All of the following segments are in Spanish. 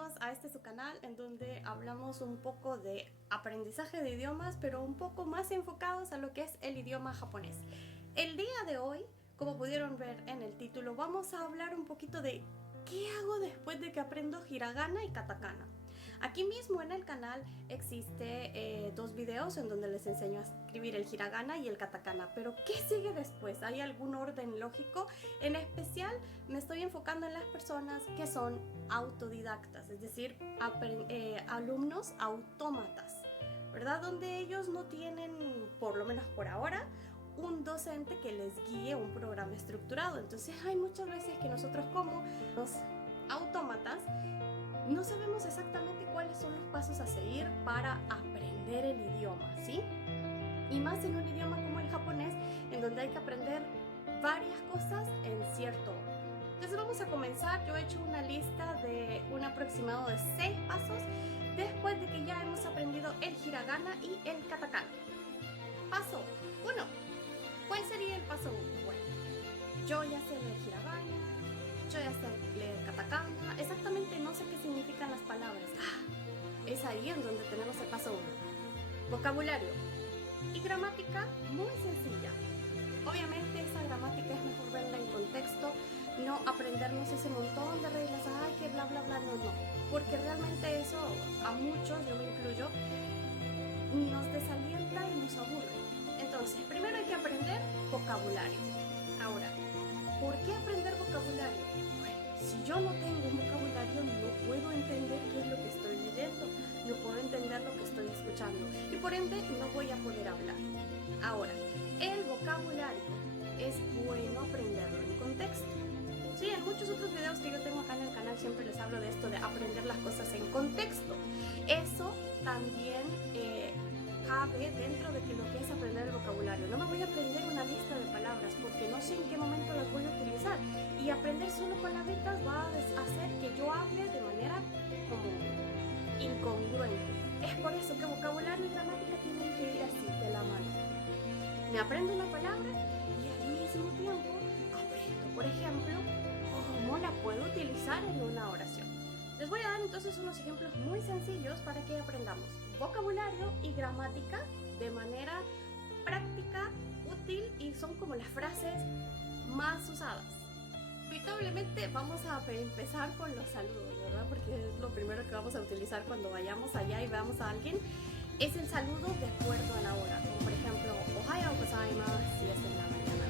bienvenidos a su canal en donde hablamos un poco de aprendizaje de idiomas, pero un poco más enfocados a lo que es el idioma japonés. El día de hoy, como pudieron ver en el título, vamos a hablar un poquito de qué hago después de que aprendo hiragana y katakana. Aquí mismo en el canal existe dos videos en donde les enseño a escribir el hiragana y el katakana, pero ¿qué sigue después? ¿Hay algún orden lógico? En especial me estoy enfocando en las personas que son autodidactas, es decir, alumnos autómatas, ¿verdad? Donde ellos no tienen, por lo menos por ahora, un docente que les guíe un programa estructurado. Entonces hay muchas veces que nosotros como los autómatas no sabemos exactamente cuáles son los pasos a seguir para aprender el idioma, ¿sí? Y más en un idioma como el japonés, en donde hay que aprender varias cosas en cierto orden. Entonces vamos a comenzar. Yo he hecho una lista de un aproximado de 6 pasos después de que ya hemos aprendido el hiragana y el katakana. Paso 1. ¿Cuál sería el paso 1? Bueno, yo ya sé leer hiragana, yo ya sé leer katakana, exactamente no sé qué significan las palabras. Es ahí en donde tenemos el paso 1. Vocabulario y gramática muy sencilla. Obviamente esa gramática es mejor verla en contexto, no aprendernos ese montón de reglas, ay que bla bla bla, no, porque realmente eso a muchos, yo me incluyo, nos desalienta y nos aburre. Entonces, primero hay que aprender vocabulario. Ahora, ¿por qué aprender vocabulario? Bueno, si yo no tengo un vocabulario, no puedo entender qué es lo que estoy leyendo, no puedo entender lo que estoy escuchando y por ende no voy a poder hablar. Ahora, el vocabulario es bueno aprenderlo en contexto. Sí, en muchos otros videos que yo tengo acá en el canal siempre les hablo de esto de aprender las cosas en contexto. Eso también cabe dentro de lo que es aprender el vocabulario. No me voy a aprender una lista de palabras porque no sé en qué momento las voy a utilizar. Y aprender solo palabritas va a hacer que yo hable de manera como incongruente. Es por eso que vocabulario y gramática tienen que ir así, de la mano. Me aprendo una palabra y al mismo tiempo aprendo, por ejemplo, cómo la puedo utilizar en una oración. Les voy a dar entonces unos ejemplos muy sencillos para que aprendamos vocabulario y gramática de manera práctica, útil y son como las frases más usadas. Inevitablemente vamos a empezar con los saludos, ¿verdad? Porque es lo primero que vamos a utilizar cuando vayamos allá y veamos a alguien. Es el saludo de acuerdo a la hora, como por ejemplo, ohayou gozaimasu, si es en la mañana,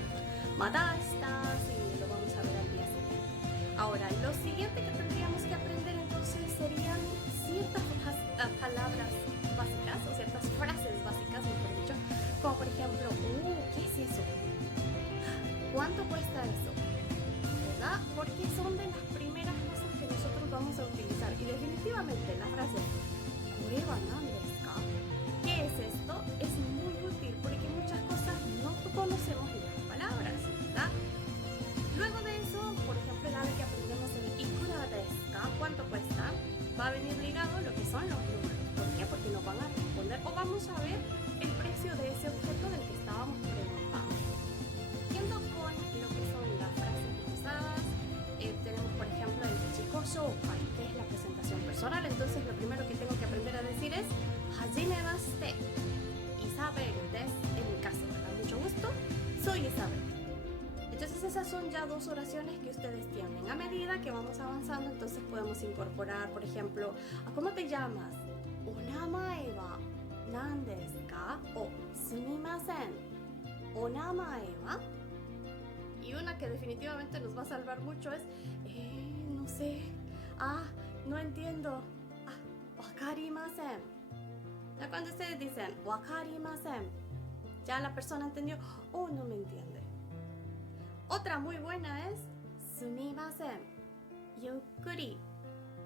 mata ashita, si lo vamos a ver al día siguiente. Ahora, lo siguiente que tendríamos que aprender entonces serían ciertas palabras básicas o ciertas frases básicas, mejor dicho, como por ejemplo, ¿qué es eso? ¿Cuánto cuesta eso? ¿Verdad? Porque son de las primeras cosas que nosotros vamos a utilizar y definitivamente la frase ¿Koreba nan desu ka? ¿Qué es esto? Es muy útil porque muchas cosas no conocemos ni las palabras, ¿verdad? Luego de eso, por ejemplo, cada vez que aprendemos el ikura desu ka, ¿cuánto cuesta? Va a venir ligado lo que son los números. ¿Por qué? Porque nos van a responder o vamos a ver el precio de ese objeto del que estábamos preguntando. Yendo con lo que son las frases usadas, tenemos por ejemplo el chico shoukai, que es la presentación personal. Entonces lo primero que tengo que aprender a decir es hajimemashite, Isabel desu, en mi caso, ¿verdad? Mucho gusto, soy Isabel. Entonces esas son ya 2 oraciones que ustedes tienen. A medida que vamos avanzando, entonces podemos incorporar, por ejemplo, ¿cómo te llamas? Onamae wa nan desu ka? O sumimasen, onamae wa. Y una que definitivamente nos va a salvar mucho es, no sé, no entiendo, wakarimasen. Ya cuando ustedes dicen wakarimasen, ya la persona entendió, no me entiende. Otra muy buena es sumimasen, yukkuri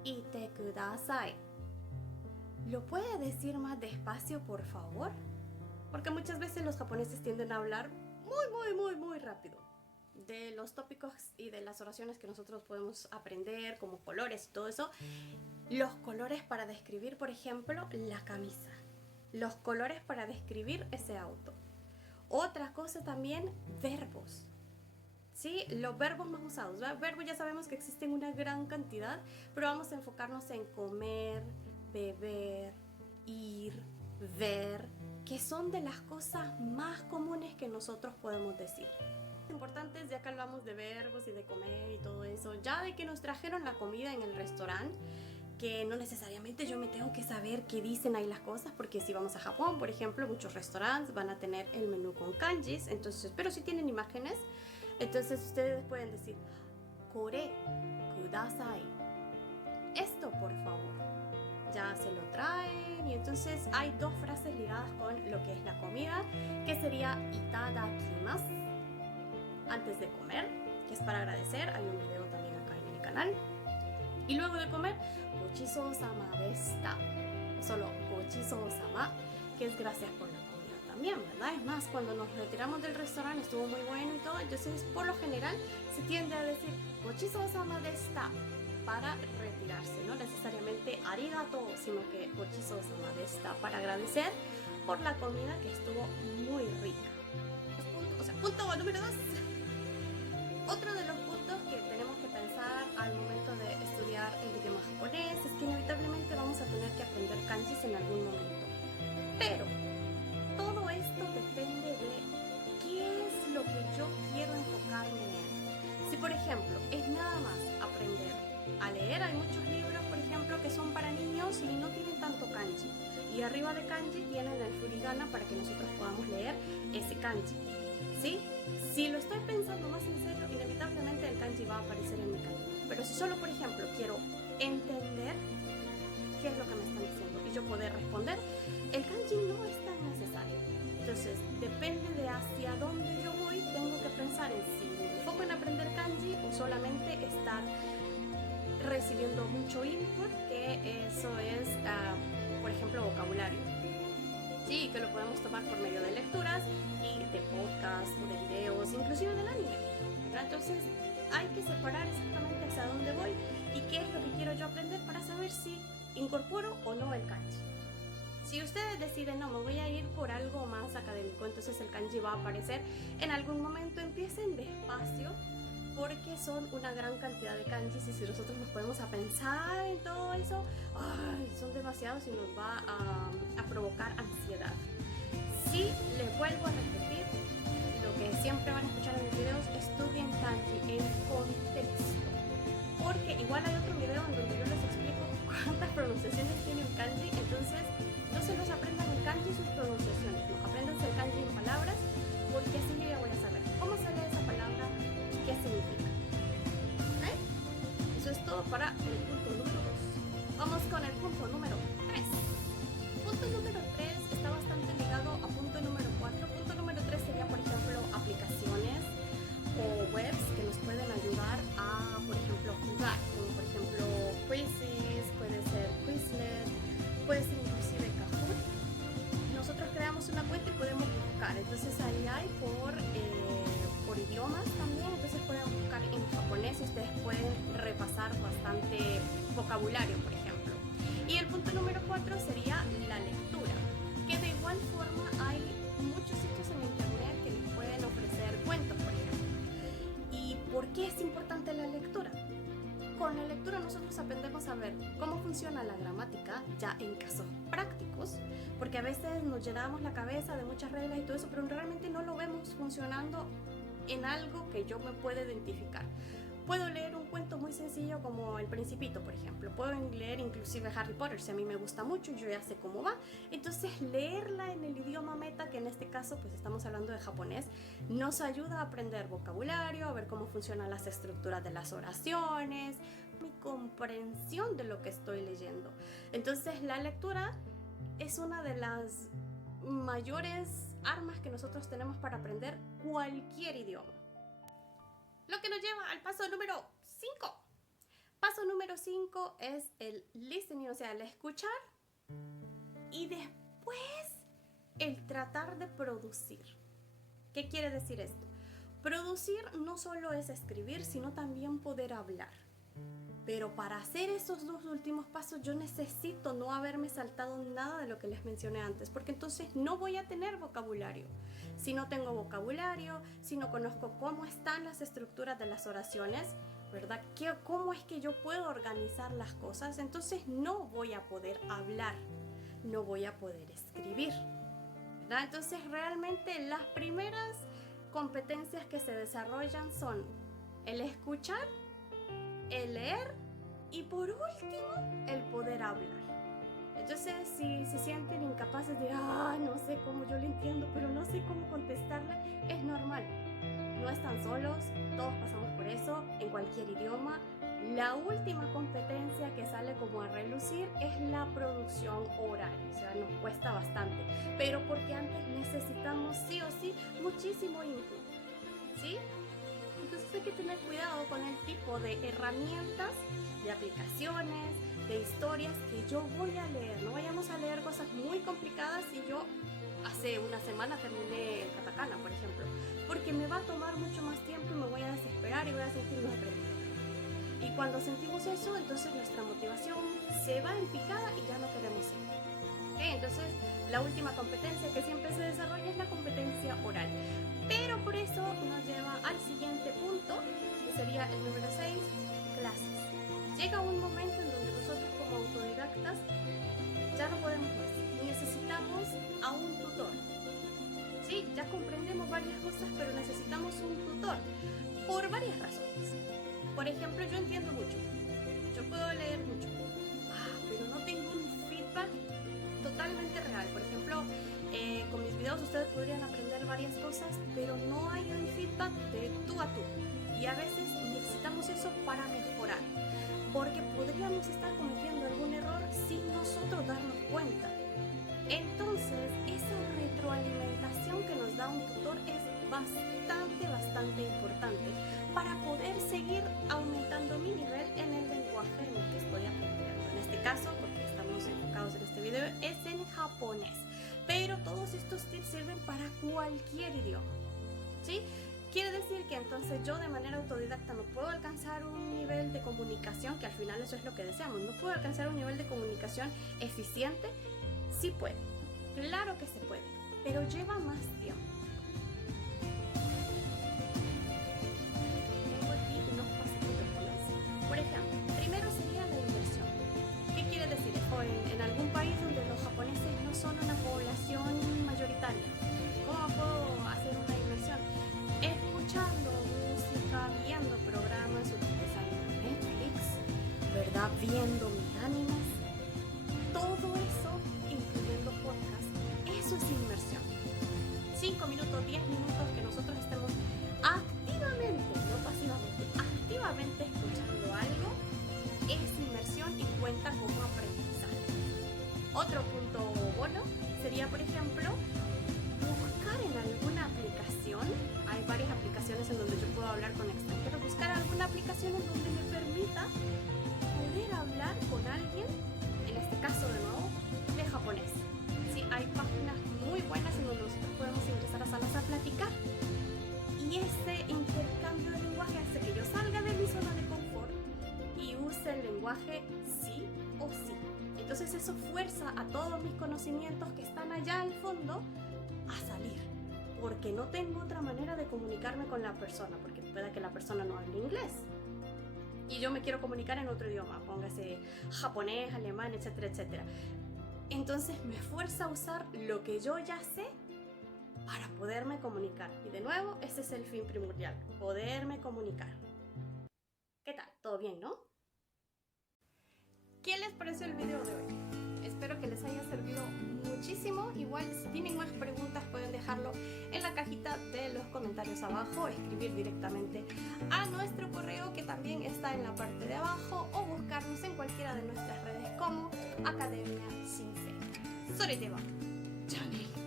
ite kudasai. ¿Lo puede decir más despacio, por favor? Porque muchas veces los japoneses tienden a hablar muy rápido. De los tópicos y de las oraciones que nosotros podemos aprender, como colores y todo eso, los colores para describir, por ejemplo, la camisa. Los colores para describir ese auto. Otra cosa también, verbos. ¿sí? Los verbos más usados. Verbos ya sabemos que existen una gran cantidad, pero vamos a enfocarnos en comer, beber, ir, ver, que son de las cosas más comunes que nosotros podemos decir. Importantes, ya que hablamos de verbos y de comer y todo eso, ya de que nos trajeron la comida en el restaurante, que no necesariamente yo me tengo que saber qué dicen ahí las cosas, porque si vamos a Japón, por ejemplo, muchos restaurantes van a tener el menú con kanjis, entonces, pero si tienen imágenes, entonces ustedes pueden decir kore kudasai, esto por favor, ya se lo traen. Y entonces hay dos frases ligadas con lo que es la comida, que sería itadakimasu antes de comer, que es para agradecer, hay un video también acá en el canal. Y luego de comer, gochizou-sama deshita, solo gochizou-sama, que es gracias por la comida también, ¿verdad? Es más, cuando nos retiramos del restaurante estuvo muy bueno y todo, entonces por lo general se tiende a decir gochizou-sama deshita para retirarse, no necesariamente arigato, sino que gochizou-sama deshita para agradecer por la comida que estuvo muy rica. Punto número 2. Otro de los puntos que tenemos que pensar al momento de estudiar el idioma japonés es que inevitablemente vamos a tener que aprender kanjis en algún momento. Pero todo esto depende de qué es lo que yo quiero enfocarme en. Si por ejemplo es nada más aprender a leer, hay muchos libros por ejemplo que son para niños y no tienen tanto kanji. Y arriba de kanji tienen el furigana para que nosotros podamos leer ese kanji. ¿Sí? Si lo estoy pensando más en serio, inevitablemente el kanji va a aparecer en mi camino. Pero si solo, por ejemplo, quiero entender qué es lo que me están diciendo y yo poder responder, el kanji no es tan necesario. Entonces, depende de hacia dónde yo voy, tengo que pensar en si me enfoco en aprender kanji o solamente estar recibiendo mucho input, que eso es, por ejemplo, vocabulario. Sí, que lo podemos tomar por medio de lecturas y de podcasts o de videos, inclusive del anime. Entonces hay que separar exactamente hacia dónde voy y qué es lo que quiero yo aprender para saber si incorporo o no el kanji. Si ustedes deciden, no, me voy a ir por algo más académico, entonces el kanji va a aparecer en algún momento. Empiecen despacio, porque son una gran cantidad de kanjis y si nosotros nos ponemos a pensar en todo eso, son demasiados y nos va a provocar ansiedad. Sí, les vuelvo a repetir lo que siempre van a escuchar en mis videos: estudien kanji en contexto, porque igual hay otro video en donde yo les explico cuántas pronunciaciones tiene un kanji. Entonces no se los aprendan el kanji y sus pronunciaciones, no, apréndanse el kanji en palabras, porque así yo ya voy a saber cómo sale esa palabra y qué significa. ¿Okay? Eso es todo para el punto número 2. Vamos con el punto número 3. Punto número 3 está bastante ligado a punto número 4. Punto número 3 sería, por ejemplo, aplicaciones o webs que nos pueden ayudar a, por ejemplo, jugar, como por ejemplo Quizzes, puede ser Quizlet, puede ser inclusive Kahoot. Nosotros creamos una cuenta y podemos buscar, entonces ahí hay por idiomas también, entonces pueden buscar en japonés y ustedes pueden repasar bastante vocabulario, por ejemplo. Y el punto número 4 sería la lectura, que de igual forma hay muchos sitios en internet que les pueden ofrecer cuentos, por ejemplo. ¿Y por qué es importante la lectura? Con la lectura nosotros aprendemos a ver cómo funciona la gramática ya en casos prácticos, porque a veces nos llenamos la cabeza de muchas reglas y todo eso, pero realmente no lo vemos funcionando en algo que yo me pueda identificar. Puedo leer un cuento muy sencillo como El Principito, por ejemplo. Puedo leer inclusive Harry Potter, si a mí me gusta mucho y yo ya sé cómo va. Entonces leerla en el idioma meta, que en este caso pues estamos hablando de japonés, nos ayuda a aprender vocabulario, a ver cómo funcionan las estructuras de las oraciones, mi comprensión de lo que estoy leyendo. Entonces la lectura es una de las mayores armas que nosotros tenemos para aprender cualquier idioma. Lo que nos lleva al paso número 5. Paso número 5 es el listening, o sea, el escuchar, y después el tratar de producir. ¿Qué quiere decir esto? Producir no solo es escribir, sino también poder hablar. Pero para hacer esos dos últimos pasos yo necesito no haberme saltado nada de lo que les mencioné antes, porque entonces no voy a tener vocabulario. Si no tengo vocabulario, si no conozco cómo están las estructuras de las oraciones, ¿verdad? ¿Cómo es que yo puedo organizar las cosas? Entonces no voy a poder hablar, no voy a poder escribir, ¿verdad? Entonces realmente las primeras competencias que se desarrollan son el escuchar, el leer y por último el poder hablar. Entonces si se sienten incapaces de no sé cómo yo lo entiendo pero no sé cómo contestarle, es normal, no están solos, todos pasamos por eso en cualquier idioma. La última competencia que sale como a relucir es la producción oral, o sea, nos cuesta bastante, pero porque antes necesitamos sí o sí muchísimo input, ¿sí? Entonces hay que tener cuidado con el tipo de herramientas, de aplicaciones, de historias que yo voy a leer. No vayamos a leer cosas muy complicadas si yo hace una semana terminé el katakana, por ejemplo, porque me va a tomar mucho más tiempo y me voy a desesperar y voy a sentirme aprendido. Y cuando sentimos eso, entonces nuestra motivación se va en picada y ya no queremos ir. ¿Okay? Entonces, la última competencia que siempre se desarrolla es la competencia oral. Pero por eso nos lleva al siguiente punto, que sería el número 6, clases. Llega un momento en donde nosotros como autodidactas ya no podemos más. Necesitamos a un tutor. Sí, ya comprendemos varias cosas, pero necesitamos un tutor por varias razones. Por ejemplo, yo entiendo mucho, yo puedo leer mucho, pero no tengo un feedback totalmente real. Por ejemplo, con mis videos ustedes podrían aprender varias cosas, pero no hay un feedback de tú a tú. Y a veces necesitamos eso para mejorar, porque podríamos estar cometiendo algún error sin nosotros darnos cuenta. Entonces, esa retroalimentación que nos da un tutor es bastante importante para poder seguir aumentando mi nivel en el lenguaje en el que estoy aprendiendo. En este caso, porque estamos enfocados en este video, es en japonés. Pero todos estos tips sirven para cualquier idioma, ¿sí? Quiere decir que entonces yo de manera autodidacta no puedo alcanzar un nivel de comunicación, que al final eso es lo que deseamos, no puedo alcanzar un nivel de comunicación eficiente. Sí puede, claro que se puede, pero lleva más tiempo. Tengo aquí unos pasitos de polas. Por ejemplo, primero sería la inversión. ¿Qué quiere decir? En algún país donde los japoneses no son una población mayoritaria, ¿cómo puedo hacer una inversión? Escuchando música, viendo programas, utilizando Netflix, ¿verdad? Viendo mis animes, todo eso, incluyendo podcast, eso es inmersión. 5 minutos, 10 minutos que nosotros estemos activamente, no pasivamente, activamente escuchando algo, es inmersión y cuenta como aprendizaje. Otro punto bueno sería, por ejemplo, buscar en alguna aplicación, hay varias aplicaciones en donde yo puedo hablar con extranjeros, buscar alguna aplicación en donde me permita poder hablar con alguien, en este caso de nuevo, de japonés. Sí, hay páginas muy buenas en donde nosotros podemos ingresar a salas a platicar. Y ese intercambio de lenguaje hace que yo salga de mi zona de confort y use el lenguaje sí o sí. Entonces eso fuerza a todos mis conocimientos que están allá al fondo a salir, porque no tengo otra manera de comunicarme con la persona, porque puede que la persona no hable inglés y yo me quiero comunicar en otro idioma, póngase japonés, alemán, etcétera, etcétera. Entonces me fuerza a usar lo que yo ya sé para poderme comunicar. Y de nuevo, ese es el fin primordial, poderme comunicar. ¿Qué tal? ¿Todo bien, no? ¿Qué les pareció el video de hoy? Espero que les haya servido muchísimo. Igual, si tienen más preguntas, pueden dejarlo en la cajita de los comentarios abajo, escribir directamente a nuestro correo que también está en la parte de abajo, o buscarnos en cualquiera de nuestras redes como Academia Shinsei. ¡Soreteba! ¡Johnny!